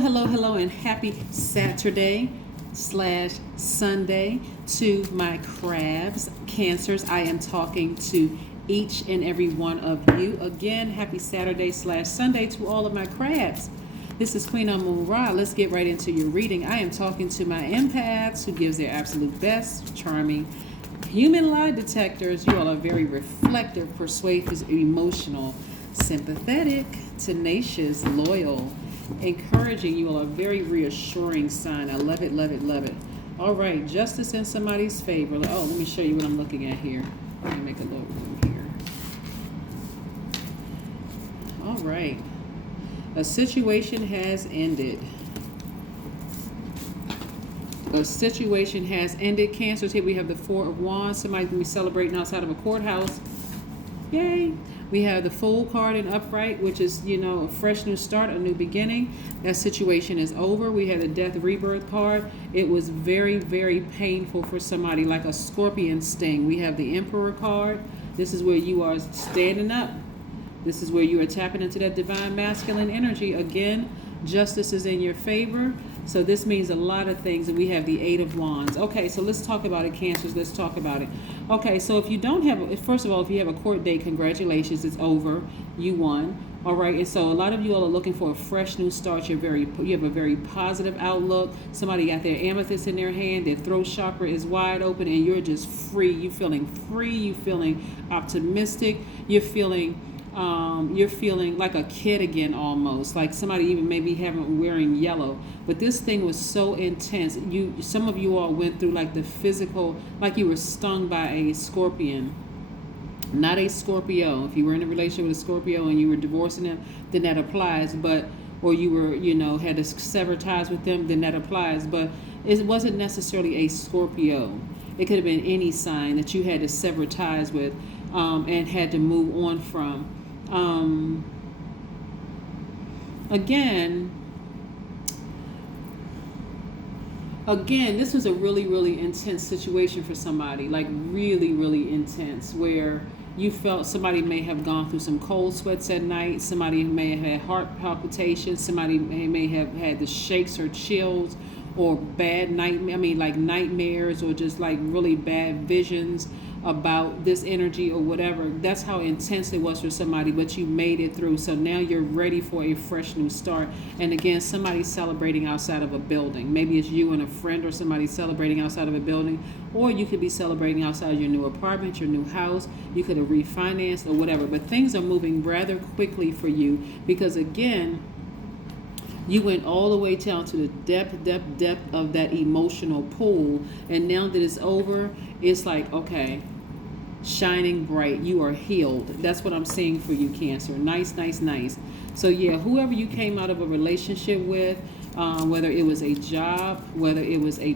Hello, and happy Saturday slash Sunday to my crabs, Cancers. I am talking to each and every one of you. Again, happy Saturday slash Sunday to all of my crabs. This is Queen Amun Ra. Let's get right into your reading. I am talking to my empaths who gives their absolute best, charming, human lie detectors. You all are very reflective, persuasive, emotional, sympathetic, tenacious, loyal, encouraging. You all are a very reassuring sign. I love it, love it, love it. All right, justice in somebody's favor. Oh, let me show you what I'm looking at here. Let me make a little room here. All right. A situation has ended. A situation has ended. Cancers, here we have the Four of Wands. Somebody's going to be celebrating outside of a courthouse. Yay. We have the Fool card in upright, which is, a fresh new start, a new beginning. That situation is over. We have the Death Rebirth card. It was very, very painful for somebody, like a scorpion sting. We have the Emperor card. This is where you are standing up. This is where you are tapping into that divine masculine energy. Again, justice is in your favor. So this means a lot of things. And we have the Eight of Wands. Okay, so let's talk about it, Cancers. Let's talk about it. Okay, so if you don't have, first of all, if you have a court date, congratulations, it's over. You won. All right, and so a lot of you all are looking for a fresh new start. You have a very positive outlook. Somebody got their amethyst in their hand. Their throat chakra is wide open, and you're just free. You're feeling free. You're feeling optimistic. You're feeling like a kid again, almost like somebody even maybe wearing yellow. But this thing was so intense. Some of you all went through like the physical, like you were stung by a scorpion. Not a Scorpio. If you were in a relationship with a Scorpio and you were divorcing them, then that applies. Or you were, had to sever ties with them, then that applies. But it wasn't necessarily a Scorpio. It could have been any sign that you had to sever ties with and had to move on from. Again, this was a really, really intense situation for somebody, like really, really intense, where you felt somebody may have gone through some cold sweats at night. Somebody may have had heart palpitations. Somebody may have had the shakes or chills or bad nightmares, or just like really bad visions about this energy or whatever. That's how intense it was for somebody, but you made it through. So now you're ready for a fresh new start. And again, somebody's celebrating outside of a building. Maybe it's you and a friend, or somebody celebrating outside of a building, or you could be celebrating outside your new apartment, your new house. You could have refinanced or whatever, but things are moving rather quickly for you, because again, you went all the way down to the depth of that emotional pool. And now that it's over, it's like, okay, shining bright. You are healed. That's what I'm seeing for you, Cancer. Nice. So yeah, whoever you came out of a relationship with, whether it was a job, whether it was a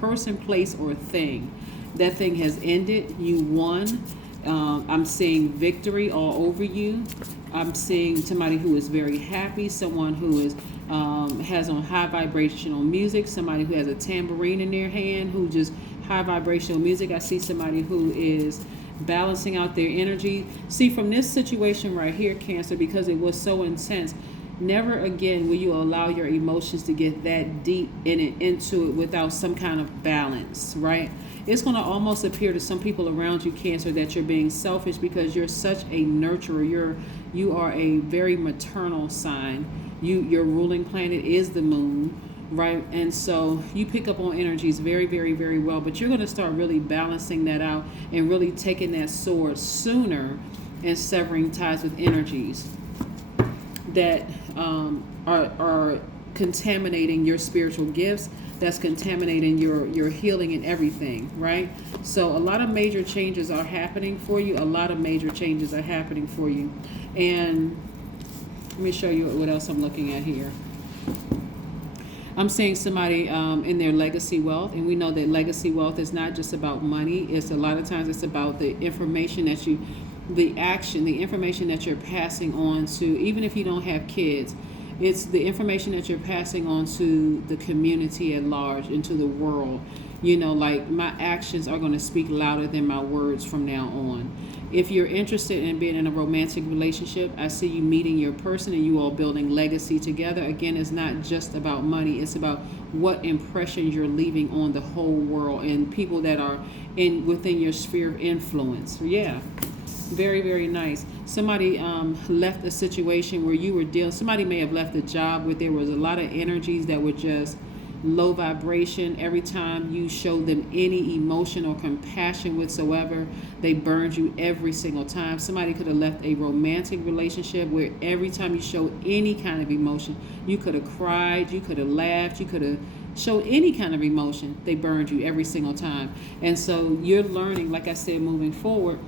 person, place, or thing, that thing has ended. You won. I'm seeing victory all over you. I'm seeing somebody who is very happy, someone who is has on high vibrational music, somebody who has a tambourine in their hand, who just high vibrational music. I see somebody who is balancing out their energy. See, from this situation right here, Cancer, because it was so intense, never again will you allow your emotions to get that deep into it without some kind of balance, right? It's going to almost appear to some people around you, Cancer, that you're being selfish because you're such a nurturer. You are a very maternal sign. Your ruling planet is the moon, right? And so you pick up on energies very, very, very well. But you're going to start really balancing that out and really taking that sword sooner and severing ties with energies that are contaminating your spiritual gifts, that's contaminating your healing and everything, right? So a lot of major changes are happening for you. And let me show you what else I'm looking at here. I'm seeing somebody in their legacy wealth, and we know that legacy wealth is not just about money. It's a lot of times it's about the information that the information that you're passing on to, even if you don't have kids. It's the information that you're passing on to the community at large, into the world. Like my actions are going to speak louder than my words from now on. If you're interested in being in a romantic relationship, I see you meeting your person and you all building legacy together. Again, it's not just about money. It's about what impression you're leaving on the whole world and people that are within your sphere of influence. Yeah. Very, very nice. Somebody left a situation where you were dealing. Somebody may have left a job where there was a lot of energies that were just low vibration. Every time you showed them any emotion or compassion whatsoever, they burned you every single time. Somebody could have left a romantic relationship where every time you showed any kind of emotion, you could have cried, you could have laughed, you could have showed any kind of emotion. They burned you every single time. And so you're learning, like I said, moving forward,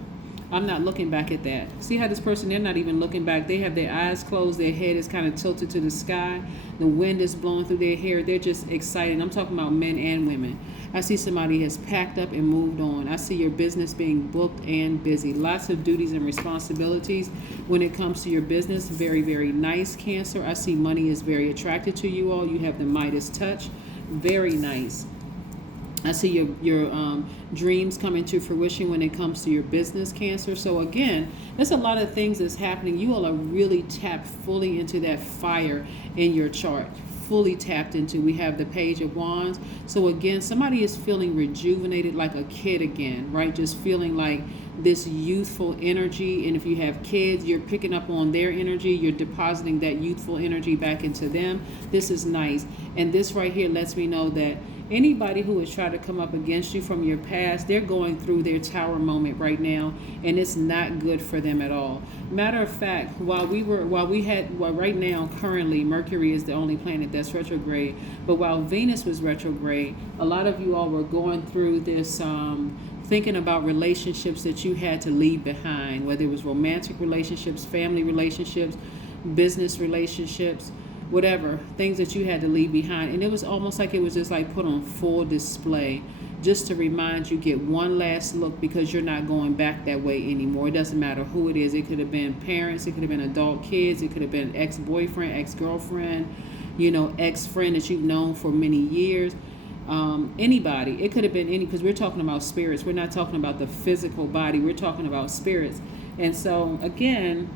I'm not looking back at that. See how this person, they're not even looking back. They have their eyes closed. Their head is kind of tilted to the sky. The wind is blowing through their hair. They're just excited. I'm talking about men and women. I see somebody has packed up and moved on. I see your business being booked and busy. Lots of duties and responsibilities when it comes to your business. Very, very nice, Cancer. I see money is very attracted to you all. You have the Midas touch. Very nice. I see your dreams coming to fruition when it comes to your business, Cancer. So again, there's a lot of things that's happening. You all are really tapped fully into that fire in your chart. Fully tapped into. We have the Page of Wands. So again, somebody is feeling rejuvenated like a kid again, right? Just feeling like this youthful energy. And if you have kids, you're picking up on their energy. You're depositing that youthful energy back into them. This is nice. And this right here lets me know that anybody who has tried to come up against you from your past, they're going through their tower moment right now, and it's not good for them at all. Matter of fact, right now, currently, Mercury is the only planet that's retrograde, but while Venus was retrograde, a lot of you all were going through this, thinking about relationships that you had to leave behind, whether it was romantic relationships, family relationships, business relationships, whatever, things that you had to leave behind. And it was almost like it was just like put on full display just to remind you, get one last look, because you're not going back that way anymore. It doesn't matter who it is. It could have been parents, it could have been adult kids, it could have been ex-boyfriend, ex-girlfriend, ex-friend that you've known for many years. Anybody. It could have been any, because we're talking about spirits. We're not talking about the physical body. We're talking about spirits. And so again,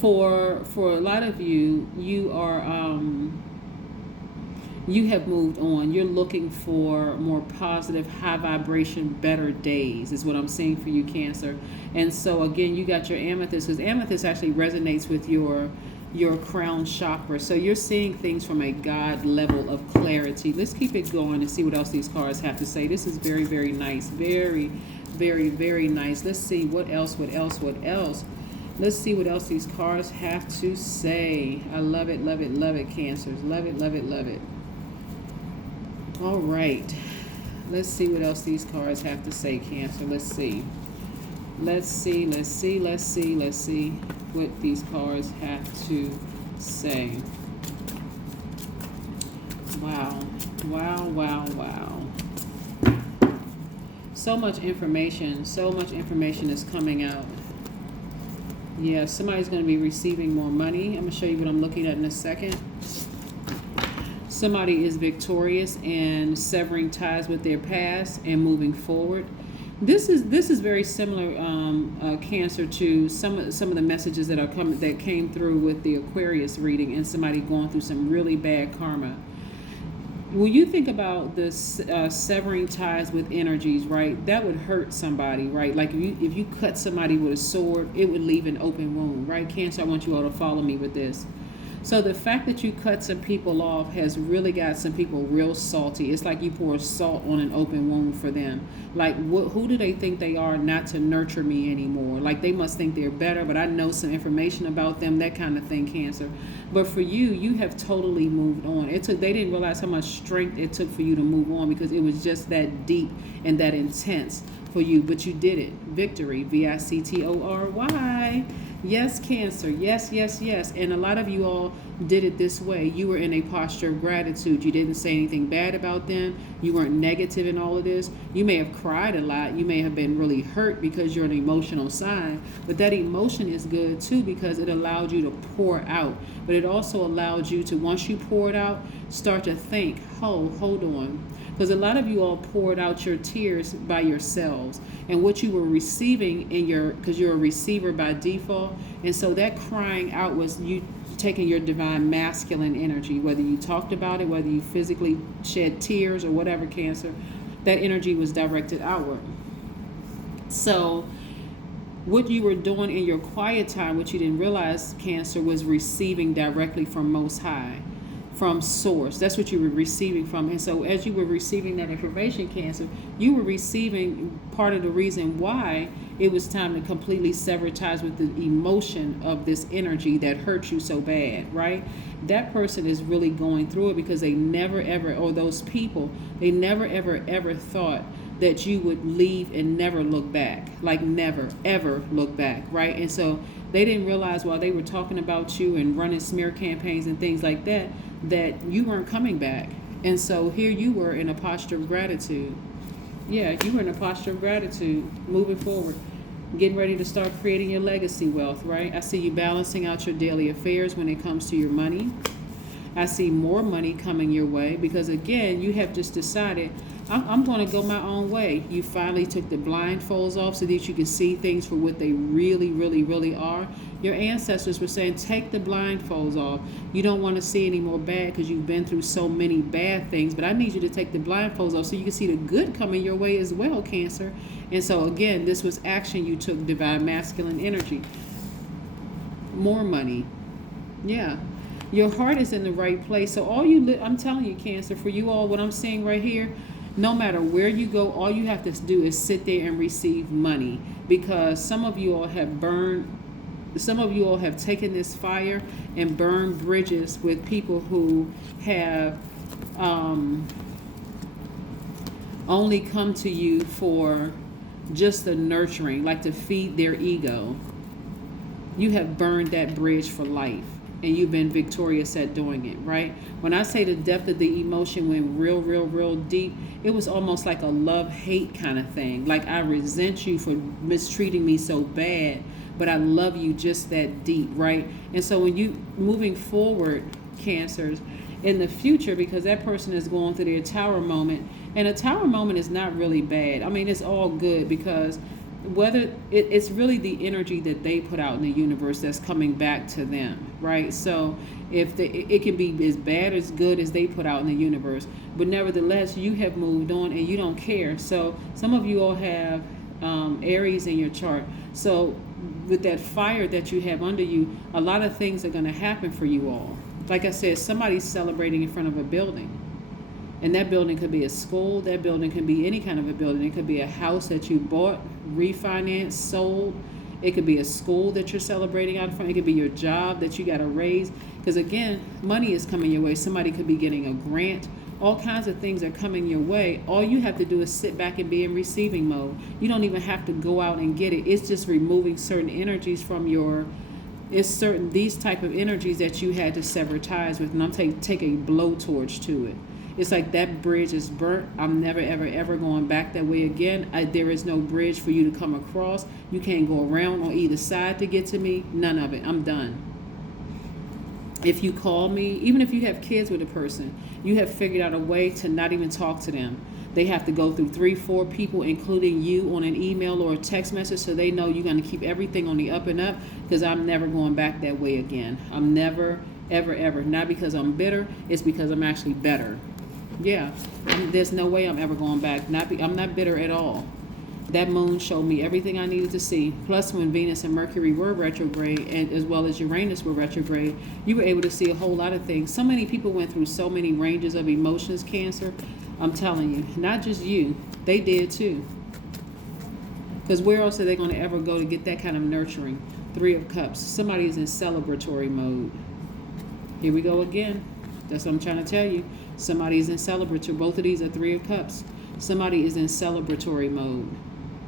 for a lot of you, you have moved on. You're looking for more positive, high vibration, better days is what I'm seeing for you, Cancer. And so again, you got your amethyst, because amethyst actually resonates with your crown chakra. So you're seeing things from a God level of clarity. Let's keep it going and see what else these cards have to say. This is very, very nice. Very, very, very nice. Let's see what else. Let's see what else these cards have to say. I love it, love it, love it, Cancers. Love it, love it, love it. All right. Let's see what else these cards have to say, Cancer. Let's see what these cards have to say. Wow. Wow, wow, wow. So much information is coming out. Yeah, somebody's going to be receiving more money. I'm going to show you what I'm looking at in a second. Somebody is victorious and severing ties with their past and moving forward. This is very similar, Cancer, to some of the messages that came through with the Aquarius reading, and somebody going through some really bad karma. When you think about this severing ties with energies, right, that would hurt somebody, right? Like if you cut somebody with a sword, it would leave an open wound, right? Cancer, I want you all to follow me with this. So the fact that you cut some people off has really got some people real salty. It's like you pour salt on an open wound for them. Like, who do they think they are not to nurture me anymore? Like, they must think they're better, but I know some information about them, that kind of thing, Cancer. But for you, you have totally moved on. They didn't realize how much strength it took for you to move on, because it was just that deep and that intense for you. But you did it. Victory, Victory. Yes, Cancer. Yes, yes, yes. And a lot of you all did it this way. You were in a posture of gratitude. You didn't say anything bad about them. You weren't negative in all of this. You may have cried a lot. You may have been really hurt because you're an emotional sign. But that emotion is good too because it allowed you to pour out. But it also allowed you to, once you poured out, start to think, oh, hold on. Because a lot of you all poured out your tears by yourselves, and what you were receiving in your, because you're a receiver by default, and so that crying out was you taking your divine masculine energy, whether you talked about it, whether you physically shed tears or whatever, Cancer, that energy was directed outward. So what you were doing in your quiet time, which you didn't realize, Cancer, was receiving directly from Most High, from source. That's what you were receiving from. And so as you were receiving that information, Cancer, you were receiving part of the reason why it was time to completely sever ties with the emotion of this energy that hurt you so bad, right? That person is really going through it because they never ever, or those people, they never ever ever thought that you would leave and never look back, like never ever look back, right? And so they didn't realize while they were talking about you and running smear campaigns and things like that, that you weren't coming back. And so here you were in a posture of gratitude. Yeah, you were in a posture of gratitude, moving forward, getting ready to start creating your legacy wealth, right? I see you balancing out your daily affairs when it comes to your money. I see more money coming your way because, again, you have just decided, I'm going to go my own way. You finally took the blindfolds off so that you can see things for what they really, really, really are. Your ancestors were saying, take the blindfolds off. You don't want to see any more bad because you've been through so many bad things, but I need you to take the blindfolds off so you can see the good coming your way as well, Cancer. And so, again, this was action. You took divine masculine energy. More money. Yeah. Your heart is in the right place. So all you, I'm telling you, Cancer, for you all, what I'm seeing right here, no matter where you go, all you have to do is sit there and receive money, because some of you all have taken this fire and burned bridges with people who have only come to you for just the nurturing, like to feed their ego. You have burned that bridge for life. And you've been victorious at doing it, right? When I say the depth of the emotion went real, real, real deep, it was almost like a love-hate kind of thing. Like, I resent you for mistreating me so bad, but I love you just that deep, right? And so when you moving forward, Cancers, in the future, because that person is going through their tower moment, and a tower moment is not really bad. I mean, it's all good because whether it's really the energy that they put out in the universe that's coming back to them, right? So if it can be as bad as good as they put out in the universe, but nevertheless you have moved on and you don't care. So some of you all have Aries in your chart. So with that fire that you have under you, a lot of things are going to happen for you all. Like I said, somebody's celebrating in front of a building. And that building could be a school. That building can be any kind of a building. It could be a house that you bought, refinanced, sold. It could be a school that you're celebrating out front. It could be your job that you got to raise. Because, again, money is coming your way. Somebody could be getting a grant. All kinds of things are coming your way. All you have to do is sit back and be in receiving mode. You don't even have to go out and get it. It's just removing certain energies from your... It's certain, these type of energies that you had to sever ties with. And I'm take a blowtorch to it. It's like that bridge is burnt. I'm never, ever, ever going back that way again. There is no bridge for you to come across. You can't go around on either side to get to me. None of it. I'm done. If you call me, even if you have kids with a person, you have figured out a way to not even talk to them. They have to go through 3-4 people, including you, on an email or a text message, so they know you're going to keep everything on the up and up, because I'm never going back that way again. I'm never, ever, ever. Not because I'm bitter. It's because I'm actually better. Yeah, there's no way I'm ever going back. I'm not bitter at all. That moon showed me everything I needed to see. Plus, when Venus and Mercury were retrograde, and as well as Uranus were retrograde, you were able to see a whole lot of things. So many people went through so many ranges of emotions, Cancer. I'm telling you, not just you. They did too. Because where else are they going to ever go to get that kind of nurturing? 3 of Cups. Somebody is in celebratory mode. Here we go again. That's what I'm trying to tell you. Somebody is in celebratory. Both of these are 3 of Cups. Somebody is in celebratory mode.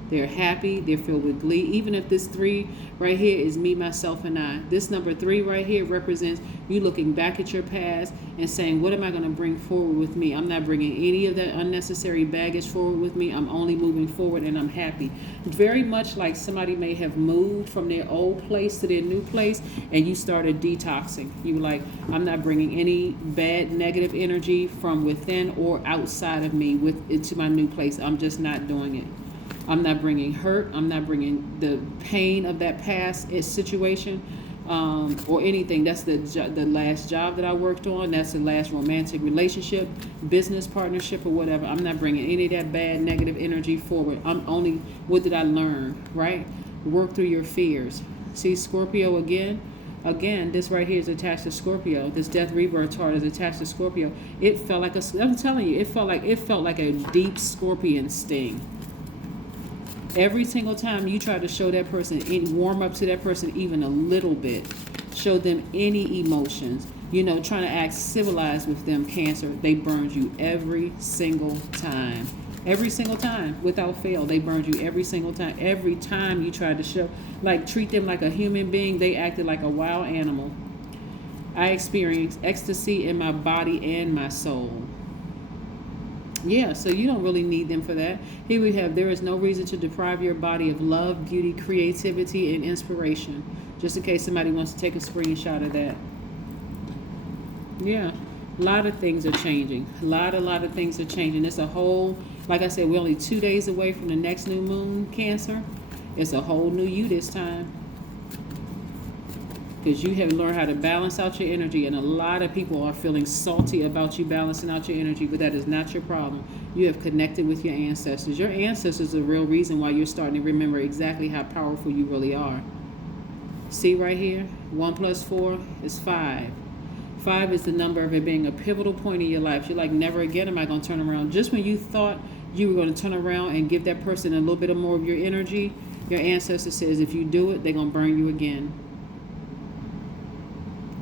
They're happy. They're filled with glee. Even if this 3 right here is me, myself, and I. This number 3 right here represents you looking back at your past and saying, what am I going to bring forward with me? I'm not bringing any of that unnecessary baggage forward with me. I'm only moving forward and I'm happy. Very much like somebody may have moved from their old place to their new place and you started detoxing. You were like, I'm not bringing any bad, negative energy from within or outside of me into my new place. I'm just not doing it. I'm not bringing hurt. I'm not bringing the pain of that past situation or anything. That's the last job that I worked on. That's the last romantic relationship, business partnership, or whatever. I'm not bringing any of that bad, negative energy forward. I'm only, what did I learn, right? Work through your fears. See, Scorpio again. Again, this right here is attached to Scorpio. This death rebirth chart is attached to Scorpio. It felt like I'm telling you, it felt like a deep scorpion sting. Every single time you try to show that person, warm up to that person even a little bit, show them any emotions, trying to act civilized with them, Cancer, they burned you every single time. Every single time, without fail, they burned you every single time. Every time you tried to treat them like a human being, they acted like a wild animal. I experienced ecstasy in my body and my soul. Yeah, so you don't really need them for that. Here we have, there is no reason to deprive your body of love, beauty, creativity, and inspiration. Just in case somebody wants to take a screenshot of that. Yeah, a lot of things are changing. A lot of things are changing. It's a whole, like I said, we're only 2 days away from the next new moon, Cancer. It's a whole new you this time. Because you have learned how to balance out your energy, and a lot of people are feeling salty about you balancing out your energy, but that is not your problem. You have connected with your ancestors. Your ancestors are the real reason why you're starting to remember exactly how powerful you really are. See right here, 1 plus 4 is 5. 5 is the number of it being a pivotal point in your life. You're like, never again am I going to turn around. Just when you thought you were going to turn around and give that person a little bit more of your energy, your ancestor says if you do it, they're going to burn you again.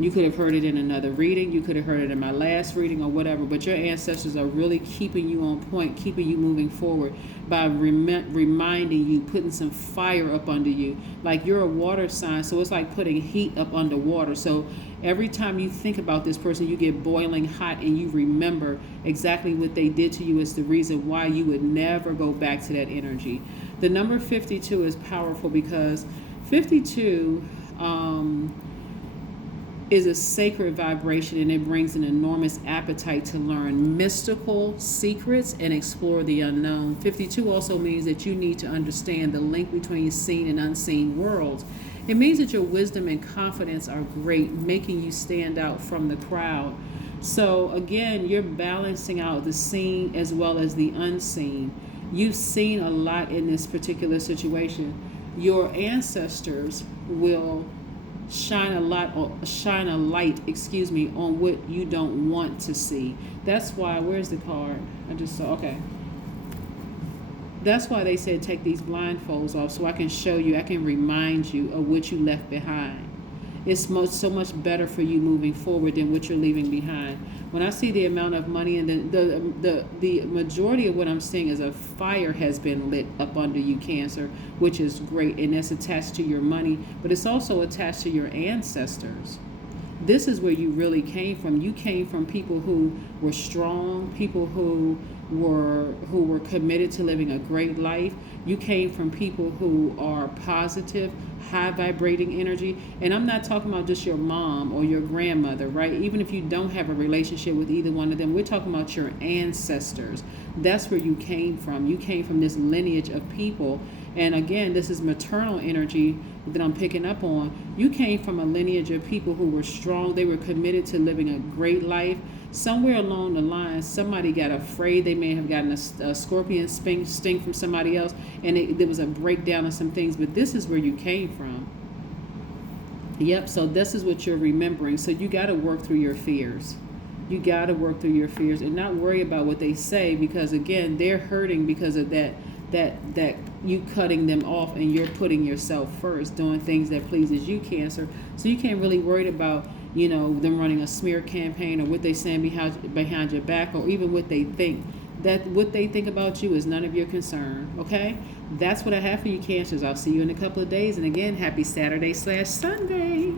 You could have heard it in another reading. You could have heard it in my last reading or whatever. But your ancestors are really keeping you on point, keeping you moving forward by reminding you, putting some fire up under you. Like you're a water sign, so it's like putting heat up under water. So every time you think about this person, you get boiling hot and you remember exactly what they did to you is the reason why you would never go back to that energy. The number 52 is powerful because 52... is a sacred vibration, and it brings an enormous appetite to learn mystical secrets and explore the unknown. 52 also means that you need to understand the link between seen and unseen worlds. It means that your wisdom and confidence are great, making you stand out from the crowd. So again, you're balancing out the seen as well as the unseen. You've seen a lot in this particular situation. Your ancestors will shine a light on what you don't want to see. That's why, where's the card? I just saw, okay. That's why they said take these blindfolds off so I can show you, I can remind you of what you left behind. It's so much better for you moving forward than what you're leaving behind. When I see the amount of money and the majority of what I'm seeing is a fire has been lit up under you, Cancer, which is great, and that's attached to your money, but it's also attached to your ancestors. This is where you really came from. You came from people who were strong, people who were committed to living a great life. You came from people who are positive, high vibrating energy. And I'm not talking about just your mom or your grandmother, right? Even if you don't have a relationship with either one of them, we're talking about your ancestors. That's where you came from. You came from this lineage of people. And again, this is maternal energy that I'm picking up on. You came from a lineage of people who were strong. They were committed to living a great life. Somewhere along the line, somebody got afraid. They may have gotten a scorpion sting from somebody else, and there was a breakdown of some things. But this is where you came from. Yep, so this is what you're remembering. So you got to work through your fears. You got to work through your fears and not worry about what they say, because, again, they're hurting because of that you cutting them off, and you're putting yourself first, doing things that pleases you, Cancer. So you can't really worry about them running a smear campaign or what they saying behind your back, or even what they think. That what they think about you is none of your concern. Okay, that's what I have for you, Cancers. I'll see you in a couple of days, and again, happy Saturday/Sunday.